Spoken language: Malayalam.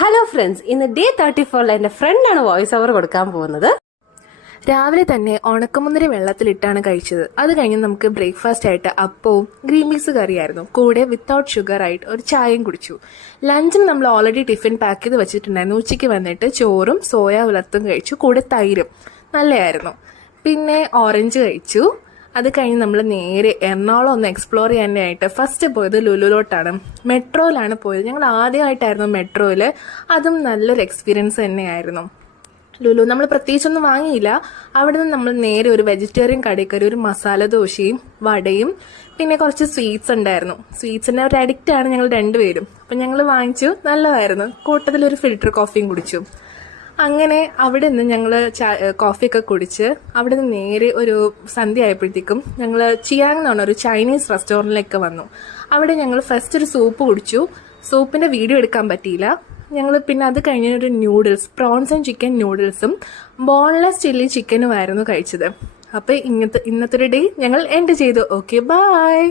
ഹലോ ഫ്രണ്ട്സ്, ഇന്ന് ഡേ 34 എൻ്റെ ഫ്രണ്ടാണ് വോയിസ് ഓവർ കൊടുക്കാൻ പോകുന്നത്. രാവിലെ തന്നെ ഉണക്കമുന്തിരി വെള്ളത്തിലിട്ടാണ് കഴിച്ചത്. അത് കഴിഞ്ഞ് നമുക്ക് ബ്രേക്ക്ഫാസ്റ്റ് ആയിട്ട് അപ്പവും ഗ്രീൻ പീസ് കറിയായിരുന്നു. കൂടെ വിത്തൗട്ട് ഷുഗർ ആയിട്ട് ഒരു ചായയും കുടിച്ചു. ലഞ്ചിന് നമ്മൾ ഓൾറെഡി ടിഫിൻ പാക്ക് ചെയ്ത് വെച്ചിട്ടുണ്ടായിരുന്നു. ഉച്ചയ്ക്ക് വന്നിട്ട് ചോറും സോയ ഉലർത്തും കഴിച്ചു. കൂടെ തൈരും നല്ലതായിരുന്നു. പിന്നെ ഓറഞ്ച് കഴിച്ചു. അത് കഴിഞ്ഞ് നമ്മൾ നേരെ എറണാകുളം ഒന്ന് എക്സ്പ്ലോർ ചെയ്യാനായിട്ട് ഫസ്റ്റ് പോയത് ലുലുലോട്ടാണ്. മെട്രോയിലാണ് പോയത്. ഞങ്ങൾ ആദ്യമായിട്ടായിരുന്നു മെട്രോയിൽ. അതും നല്ലൊരു എക്സ്പീരിയൻസ് തന്നെയായിരുന്നു. ലുലു നമ്മൾ പ്രത്യേകിച്ചൊന്നും വാങ്ങിയില്ല. അവിടെ നിന്ന് നമ്മൾ നേരെ ഒരു വെജിറ്റേറിയൻ കടയിൽ കയറി ഒരു മസാല ദോശയും വടയും പിന്നെ കുറച്ച് സ്വീറ്റ്സ് ഉണ്ടായിരുന്നു. സ്വീറ്റ്സിൻ്റെ ഒരു അഡിക്റ്റാണ് ഞങ്ങൾ രണ്ടുപേരും. അപ്പം ഞങ്ങൾ വാങ്ങിച്ചു. നല്ലതായിരുന്നു. കൂട്ടത്തിലൊരു ഫിൽറ്റർ കോഫിയും കുടിച്ചു. അങ്ങനെ അവിടെ നിന്ന് ഞങ്ങൾ കോഫിയൊക്കെ കുടിച്ച് അവിടെ നിന്ന് നേരെ ഒരു സന്ധ്യ ആയപ്പോഴത്തേക്കും ഞങ്ങൾ ചിയാങ് എന്ന് പറഞ്ഞ ഒരു ചൈനീസ് റെസ്റ്റോറൻറ്റിലേക്ക് വന്നു. അവിടെ ഞങ്ങൾ ഫസ്റ്റ് ഒരു സൂപ്പ് കുടിച്ചു. സൂപ്പിൻ്റെ വീഡിയോ എടുക്കാൻ പറ്റിയില്ല. ഞങ്ങൾ പിന്നെ അത് കഴിഞ്ഞ ഒരു നൂഡിൽസ്, പ്രോൺസ് ആൻഡ് ചിക്കൻ നൂഡിൽസും ബോൺലെസ് ചില്ലി ചിക്കനും ആയിരുന്നു കഴിച്ചത്. അപ്പോൾ ഇന്നത്തെ ഒരു ഡേ ഞങ്ങൾ എൻഡ് ചെയ്തു. Okay, by.